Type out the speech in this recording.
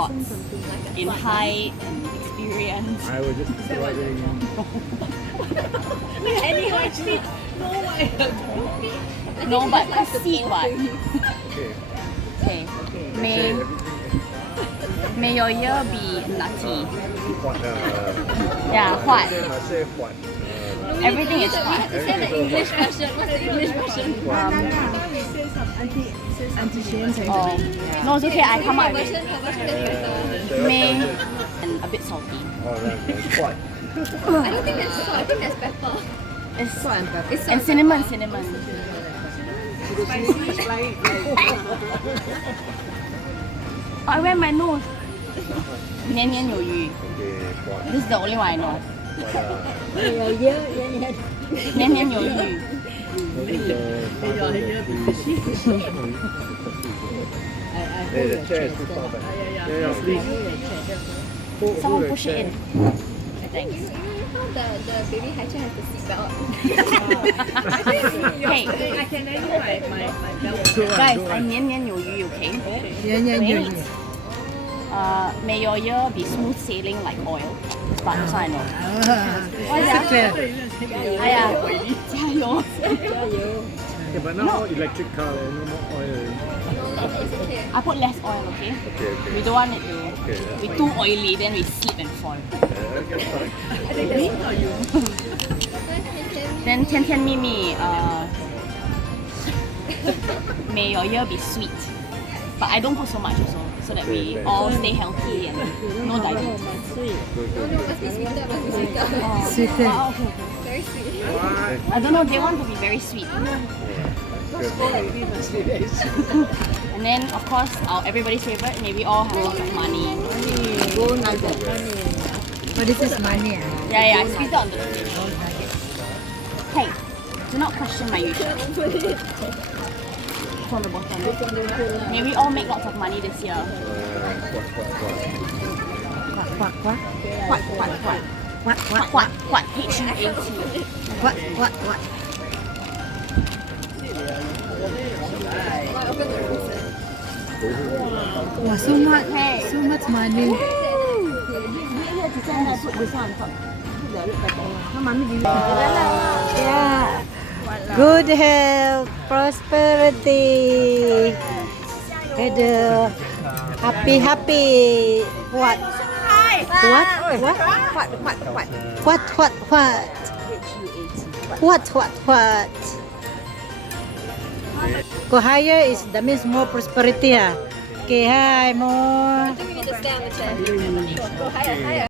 lots in height and experience. I was just describing. Anyway, No, but cause seed what? Okay. Okay. May your year be lucky. What? Yeah, what? I say what? Everything is what? say the English version. What's the English version? Oh. No, it's okay. I come up with Version, it. her version is better. May and a bit salty. Oh, that's what? I don't think that's salt. I think that's pepper. It's Salt and pepper. It's salt and cinnamon. Oh, I wear my nose. 年年有余. Okay, what? This is the only one I know. What? 年年有余. Hey, the chair is too far back. Yeah, please. Someone push it in. Thanks. You know how the baby high chair has the seatbelt? Hey, I can lend you my belt. guys, I 年年有余, okay? Wait. May your year be smooth sailing like oil. But this one I know. What's that? 哎呀，加油！ Yeah, but now all electric car, no more oil. It's okay. I put less oil, okay? Okay, okay. We don't want it to Okay, that's be fine. too oily, then we slip and fall. Okay, fine. Then 甜甜蜜蜜, may your year be sweet. But I don't put so much also, so that we all stay healthy and no diabetes. Good, No, good. must be sweeter, must be sweeter. Sweeter. Oh, okay. Very sweet. Why? I don't know, they want to be very sweet. And then, of course, our everybody's favorite, may we all have lots of money. But this is money. Yeah, I squeezed it on the Hey, do not question my Yusheng. From the bottom. May we all make lots of money this year. What? What? What? H-U-A-T. What? Wow, so much money. Yeah. Good health, prosperity. Good. Happy. What? Go higher is that means more prosperity. Okay, hi, more. I think we need to stay on the chair. Go higher, higher.